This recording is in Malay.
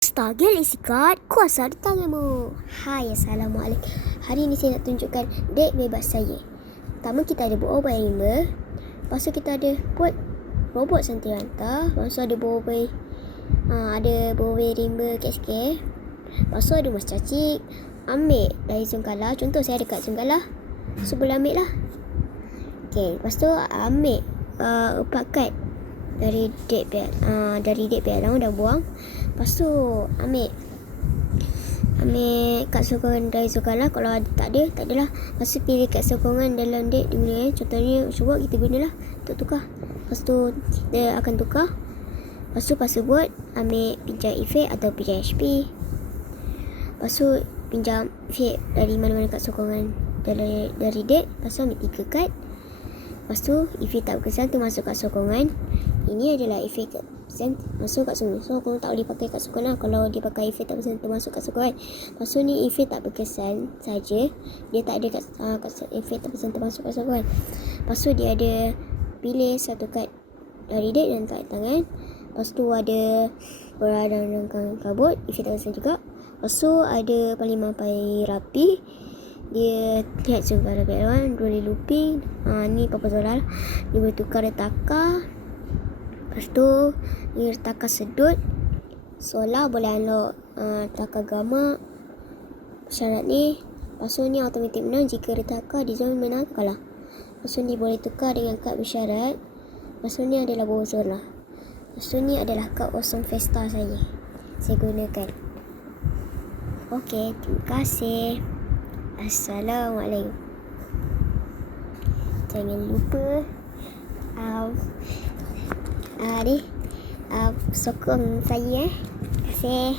Star Galaxy Card kuasa di tanganmu. Hai, Assalamualaikum. Hari ini saya nak tunjukkan dek bebas saya. Pertama kita ada boy rimba. Lepas tu kita ada buat robot Santi Ranta. Lepas tu ada boy rimba KSK. Lepas tu ada Mas Cacik. Ambil dari Zungkala. Contoh saya ada kat Zungkala, so boleh ambil lah. Okay, lepas tu ambil 4 kad dari dek Piala dah buang. Lepas tu ambil kad sokongan dari Zungkala. Kalau tak adalah. Lepas tu pilih kad sokongan dalam dek dimana. Contohnya Subot kita gunalah untuk tukar. Lepas tu kita akan tukar. Lepas tu password ambil pinjam efek atau pinjam HP. Lepas tu pinjam efek dari mana-mana kad sokongan dari dek. Lepas tu ambil 3 kad. Lepas tu efek tak berkesan tu masuk kat sokongan. Ini adalah efek tak berkesan masuk kat sokongan. So korang tak boleh pakai kat sokongan kalau dia pakai efek tak berkesan tu masuk kat sokongan. Lepas tu ni efek tak berkesan saja. Dia tak ada kat efek tak berkesan tu masuk kat sokongan. Lepas tu dia ada pilih satu kad dari dek dan kat tangan. Lepas tu ada berada dalam kabut, efek tak berkesan juga. Lepas tu ada paling rapi. Dia lihat Zungkala Piala boleh looping. Ni Papa Zola. Dia boleh tukar retaka. Lepas tu ni retaka sedut. Solar boleh unlock retaka gamma. Syarat ni. Lepas tu ni automatik menang jika retaka di zon menang kalah. Lepas tu ni boleh tukar dengan kad bersyarat. Lepas tu ni adalah Papa Zola. Lepas tu ni adalah kad kosong Vesta saya gunakan. Okey, terima kasih. Assalamualaikum. Jangan lupa sokong saya. Terima kasih.